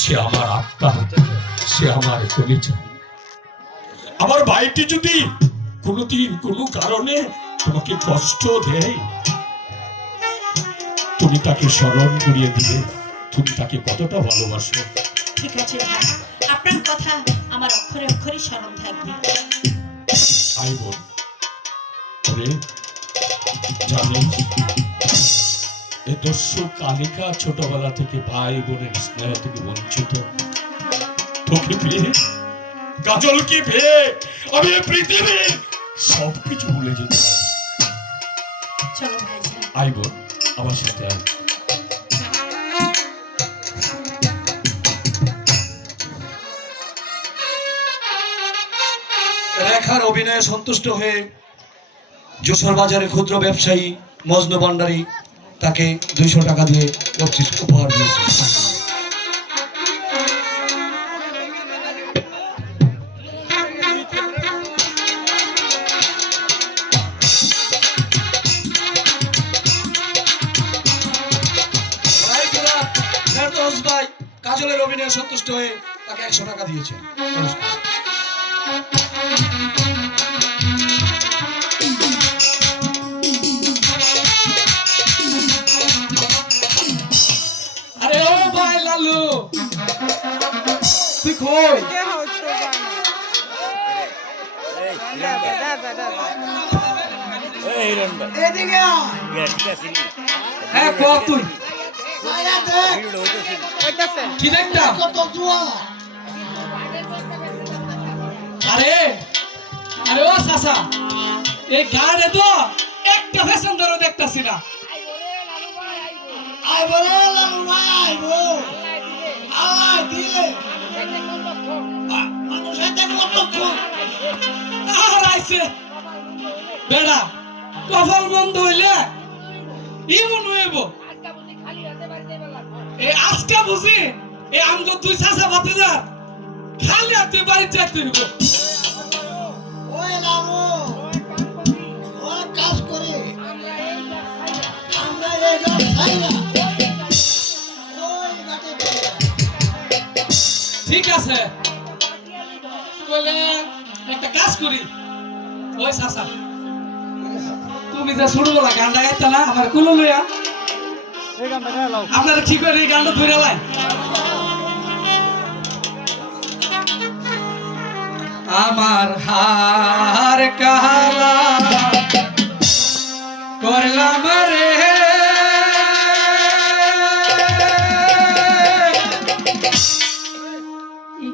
সে আমার আত্মা, সে আমার কলিজা। আমার ভাইটি যদি কোনোদিন কোনো কারণে তোমাকে কষ্ট দেয়, তুমি তাকে স্মরণ করিয়ে দিলে তুমি তাকে কতটা ভালোবাসো। ঠিক আছে ভাই, আপনার কথা আমার অক্ষরে অক্ষরে স্মরণ থাকবে। আই বোন রে, জানেন এ দস্যু কালিকা ছোটবেলা থেকে ভাই বোনের স্নেহ থেকে বঞ্চিত। তোকে পেয়ে, কাজলকে পেয়ে আমি পৃথিবীর সবকিছু ভুলে যেতে পারি। চলো ভাই, আই বোন, আমার সাথে আয়। রেখার অভিনয়ে সন্তুষ্ট হয়ে যশোর বাজারের ক্ষুদ্র ব্যবসায়ী মজনু ভান্ডারী তাকে 200 টাকা দিয়ে বকশিশ উপহার দিয়েছে। কাজলের অভিনয়ে সন্তুষ্ট হয়ে তাকে 100 টাকা দিয়েছে। আরে ও ভাই লালু, তুই কই? হ্যাঁ কত তুই কি দেখতাম? আরে আরে ও চাচা, এই গাড়ে তো একটা প্যাসেঞ্জারও দেখতাছি না। বেড়া কপাল বন্ধ হইলে ইমন হইব। এই আজকে বুঝি এই আমগো তুই চাচা বাতে যা খালি হাতে বাড়ি যাইতে হইব। ঠিক আছে, একটা কাজ করি। ওই চাচা, তুমি যে ছোটবেলা গানটা গাইতা না আমার কুলো লইয়া, আপনারা কি করে এই গানটা ধরে লাই? আমার হার কালা করলাম রে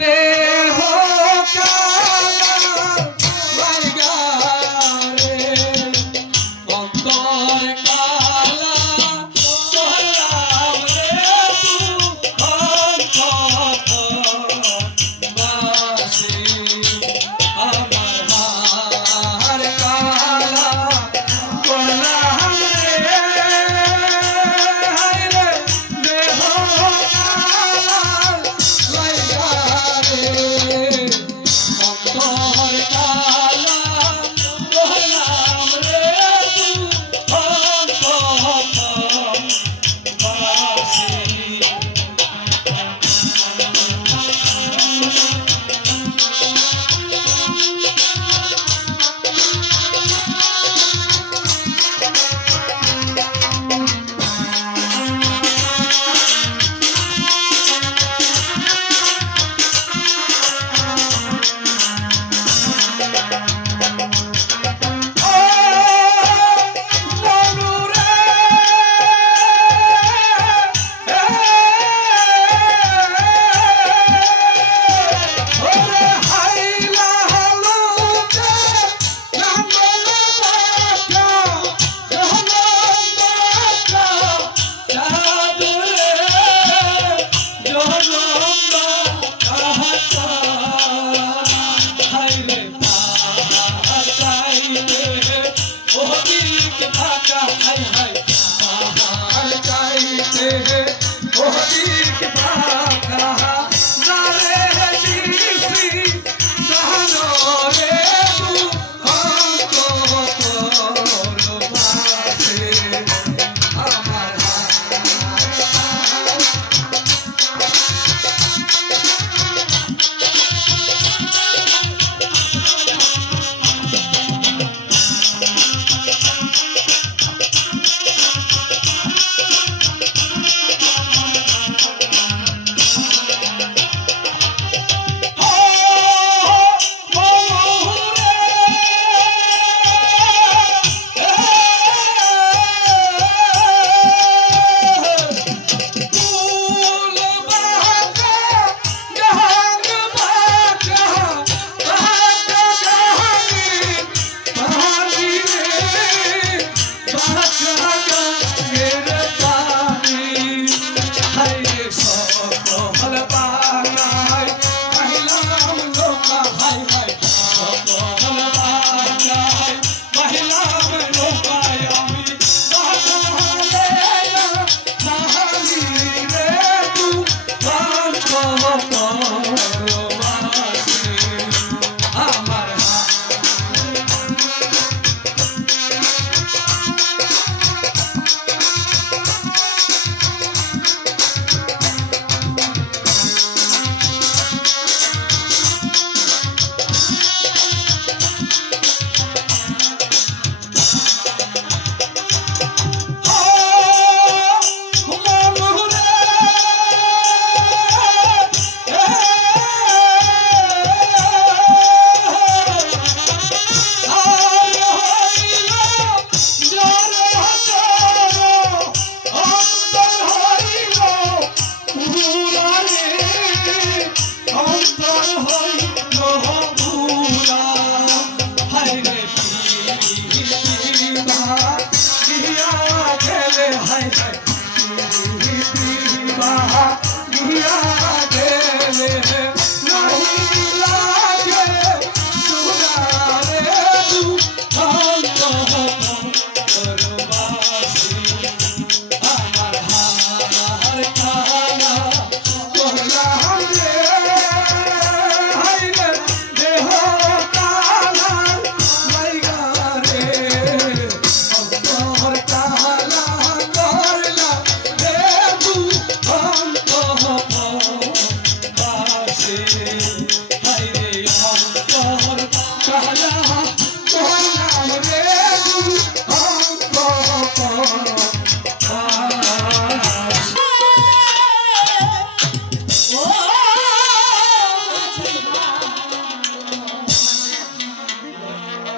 দেহ অন্তর হই বহুলা হায় রে পিবা গিয়া গেলে হায় রে পিবা গিয়া গেলে নাহি লাগে দুলারে তু অন্তর করবাসি আমার হার কালা করলাম রে হায় রে দেহ কালা লাইগা রে অন্তর কালা করলাম রে তু অন্তরবাসী হায় রে অন্তর কালা করলাম রে তু অন্তরবাসী ও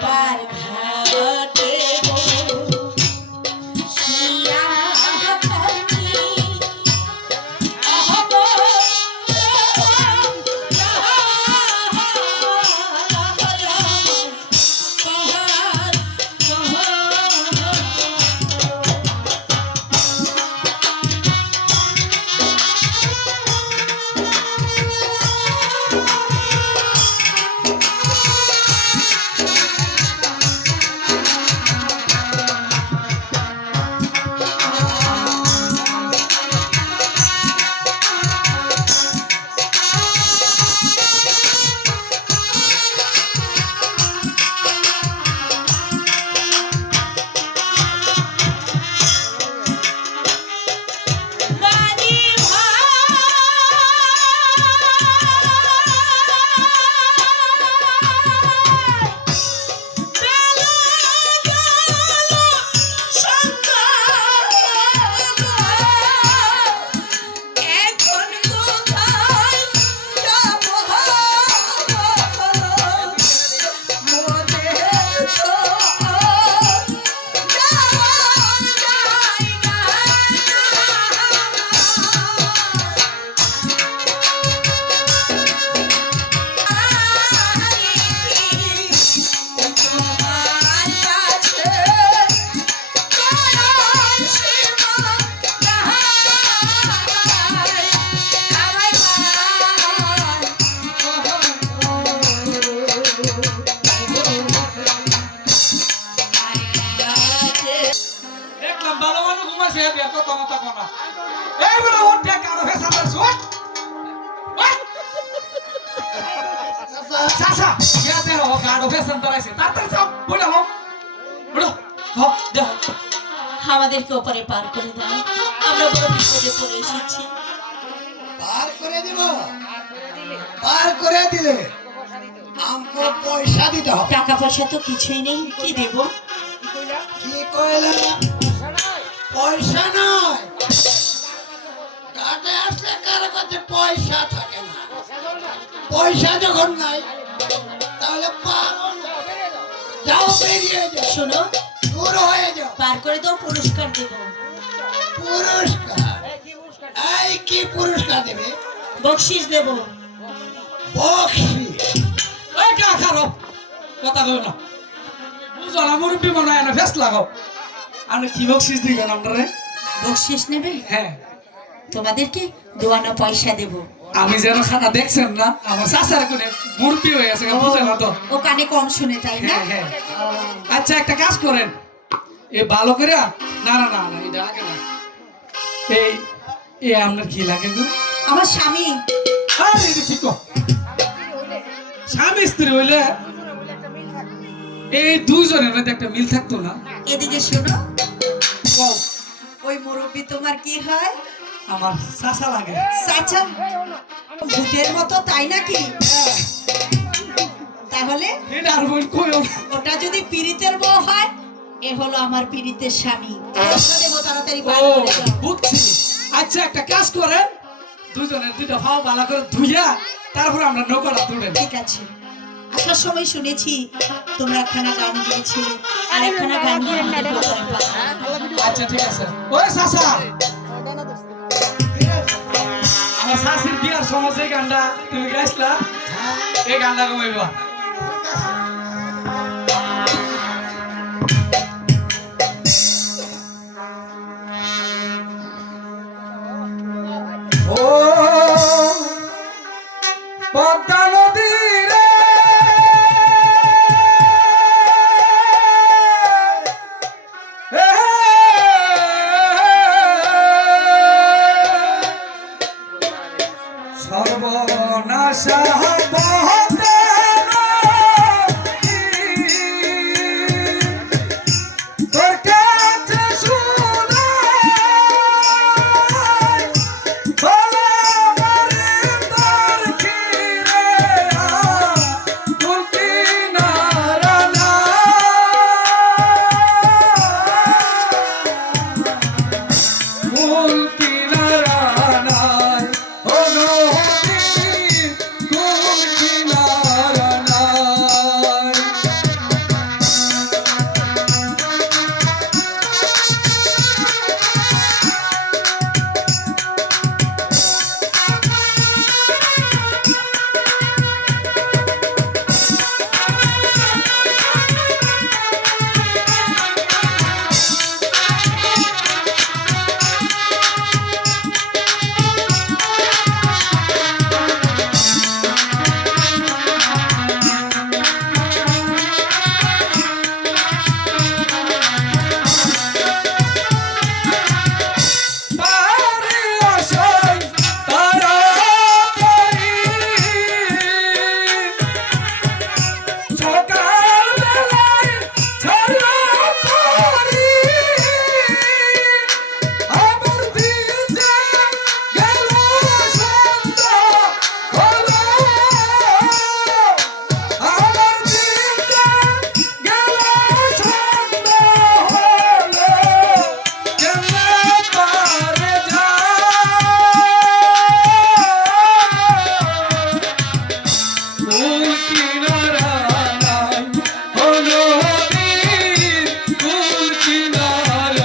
পার ঘাটে শিয়া থাকি আহব বাড়ি এখন কোথায় যাব মোদের শহর যাওয়ার জায়গা তোমার কাছে দয়াল সীমা নাই আমায় দেখলাম ভালো মানুষ ঘুমাইছে বিয়ার কথা মতো কোনা এই বড় উঠে কারো ফেসার শট সাসা ইয়াতে ও কারো ফেসার ধরাইছে তাড়াতাড়ি সব বড় হো বড় হো দেখ আমাদেরকে ওপারে পার করে দাও আমরা বড় বিপদে পড়ে এসেছি পার করে দিব পার করে দিলে আমাকে পয়সা দিতে হবে টাকা পয়সা তো কিছুই নেই কি দেব কি কইলা পয়সা নয় কাটে আসলে কারো কাছে পয়সা থাকে না পয়সা যখন নাই তাহলে পারো না যাও বেরিয়ে যাও শোনো দূর হয়ে যাও পার করে দাও পুরস্কার দেব পুরস্কার এই কি পুরস্কার দেবে বকশিস দেব বকশিস এই কা খারো কথা কই না বুঝো না মুরব্বি বানায় না ফেস লাগাও আপনি কি বকশিস দিবেন আপনারে বকশিস নেবে হ্যাঁ তোমাদেরকে দোয়ানা পয়সা দেব আমি যেন খানা দেখছেন না আমার চাচার কোনে মুরব্বি হয়ে গেছে বুঝে না তো ও কানে কম শুনে তাই না হ্যাঁ হ্যাঁ আচ্ছা একটা কাজ করেন এ ভালো করে না না না না এটা আগে না এই এ আপনার কি লাগে গো আমার স্বামী আরে এটা ঠিক স্বামী স্ত্রী হইলে এই দুইজনের মধ্যে একটা মিল থাকতো না এদিকে শোনো কও, ওই মুরব্বি তোমার কি হয় আমার চাচা লাগে চাচা ভূতের মতো তাই নাকি তাহলে এটা আর বই কইও না। ওটা যদি পীড়িতের বউ হয় এ হলো আমার পীড়িতের স্বামী দেবো তাড়াতাড়ি ও বার করে দাও। বুঝছি আচ্ছা একটা কাজ করেন দুইজনের দুইটা ভাও ভালো করে ধুইয়া তারপর আমরা নৌকাটা তুলেন ঠিক আছে আসার সময় শুনেছি তোমরা একখানা গান গিয়েছিলে আর একখানা গান গিয়ে আমাদের গোপালে পাঠাও। আচ্ছা ঠিক আছে ওই চাচা আমার শাশির বিয়ার সময় এই গানটা তুমি গাইছিলা এই গানটা কমাইবা ও পদ্মা নদী রে সর্বনাশা বহতে তোর কাছে শুনাই বলা মারে তোর ফিরে তুলতি নারানা তুলতি নারানা ও নদী তুলতি নারানা পারে আশায় তাড়াতাড়ি সকাল বেলায় ছাড়া পরি আমার ভিজে গেল সন্ধ্যা হলো আমার ভিজে গেল সন্ধ্যা হলো কেমনে পারে ফুল কিনারায় ও নদী ফুল কিনারায়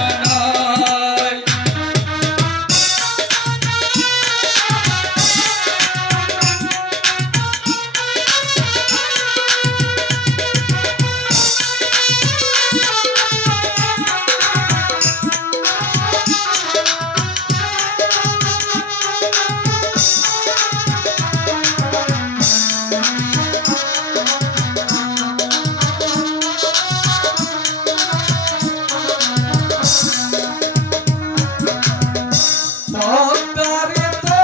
পদ্মারে তো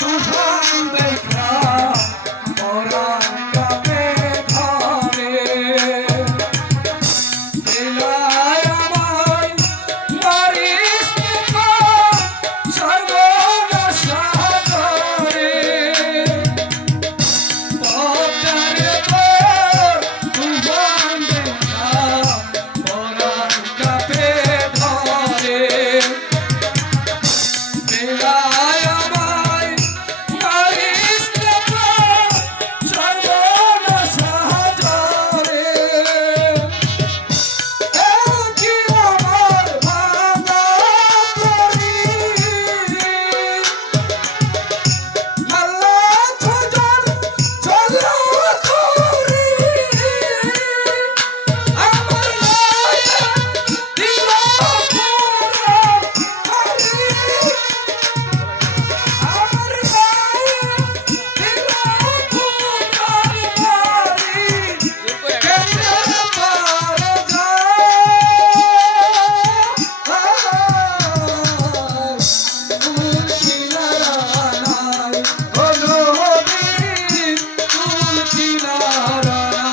তুফান দেখা পরাণ কাঁপে ধরে বেলায় আমায় মারিস না সর্বনাশা করে পদ্মারে তো তুফান দেখা পরাণ কাঁপে ধরে বেলায় আমায় মারিস না সর্বনাশা করে কি আমার ভাঙা তরি মাল্লা ছজন চলো করি আমার গায়ে দিল পুরা মারি আমার গায়ে দিল পুরা মারি কেমনে পারে ফুল কিনারায় ও নদী ফুল কিনারায়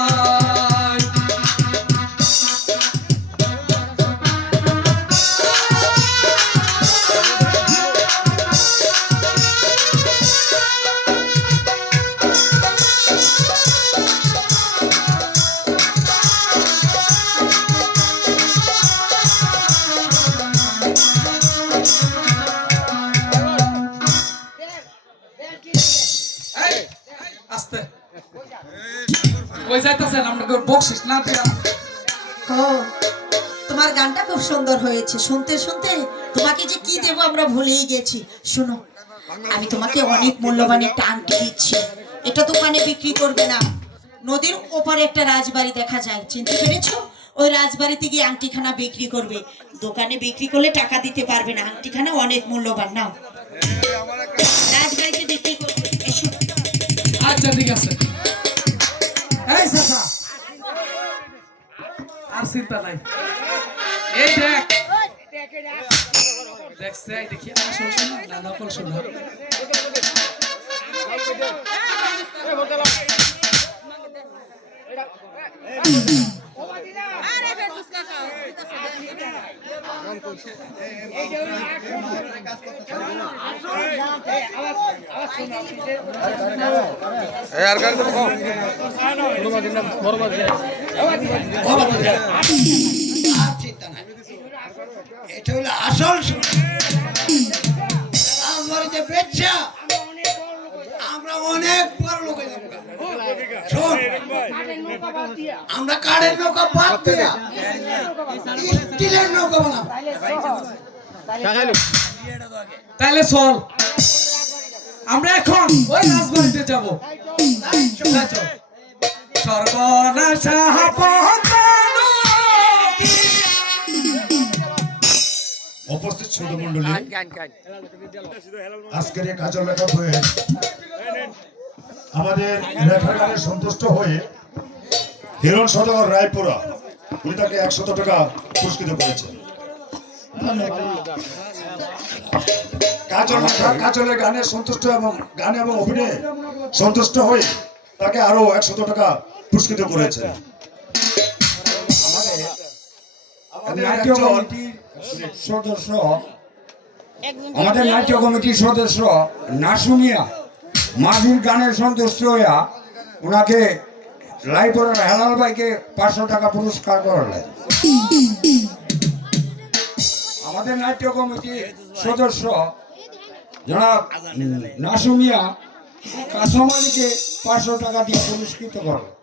এই আস্তে কই যাইতাছেন আপনাকে বকশিস না দিয়া ও তোমার গানটা খুব সুন্দর হয়েছে, শুনতে শুনতে তোমাকে যে কি দেবো আমরা ভুলেই গেছি। শোনো, আমি তোমাকে অনেক মূল্যবান একটা আংটি দিচ্ছি, এটা দোকানে বিক্রি করবে না। নদীর ওপারে একটা রাজবাড়ি দেখা যায়, চিনতে পেরেছো? ওই রাজবাড়িতে গিয়ে আংটিখানা বিক্রি করবে। দোকানে বিক্রি করলে টাকা দিতে পারবে না, আংটিখানা অনেক মূল্যবান, নাও। রাজবাড়িতে বিক্রি করবে, এসো। আচ্ছা ঠিক আছে, এই চাচা আর চিন্তা নাই। এই দেখ দেখছে, এই দেখি না, শোন শোন না, নকল শোন। আর চিন্তা নাই, এটা হলো আসল সোনা। রাজবাড়িতে বেচা আমরা অনেক বড় লোক হয়ে যাবো। শোন, আমরা কাঠের নৌকা বাদ দিয়া স্টিলের নৌকা বানাবো। তাহলে চল, আমরা এখন ওই রাজবাড়িতে যাব। সর্বনাশা উপস্থিত ছোট মন্ডলী, আজকের এই কাজল লেখা হয়ে আমাদের লেখার গানে সন্তুষ্ট হয়ে হিরণ সদর রায়পুরা উনি তাকে 100 টাকা পুরস্কৃত করেছেন। কাজল লেখা কাজলের গানে সন্তুষ্ট এবং গানে এবং অভিনয়ে সন্তুষ্ট হয়ে তাকে আরো 100 টাকা পুরস্কৃত করেছেন। আমাদের নাট্য কমিটির সদস্য নাসুমিয়া মাঝির গানের সন্তুষ্ট হইয়া ওনাকে লাইপুরের হেলাল ভাইকে 500 টাকা পুরস্কার করলেন। আমাদের নাট্য কমিটির সদস্য জনাব নাসুমিয়া কাসামালিকে 500 টাকা দিয়ে পুরস্কৃত করলেন।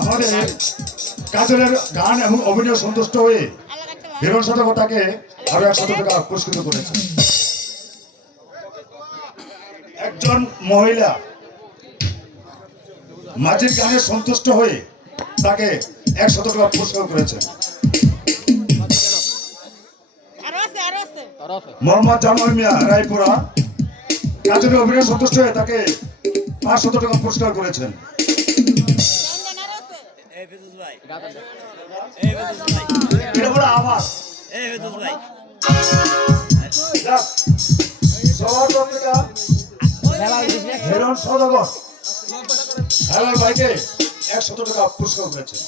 আমাদের কাজলের গান এবং অভিনয় সন্তুষ্ট হয়ে হিরণ শতক তাকে আরো 100 টাকা পুরস্কৃত করেছে। একজন মহিলা মাঝির গানে সন্তুষ্ট হয়ে তাকে 100 টাকা পুরস্কার করেছেন। মোহাম্মদ জামাল মিয়া রায়পুরা কাজলের অভিনয় সন্তুষ্ট হয়ে তাকে 500 টাকা পুরস্কার করেছেন। এটা বলে আওয়াজ যাক, সবার পত্রিকা হিরণ সদাগর হেলাল ভাইকে 100 টাকা পুরস্কার করেছেন।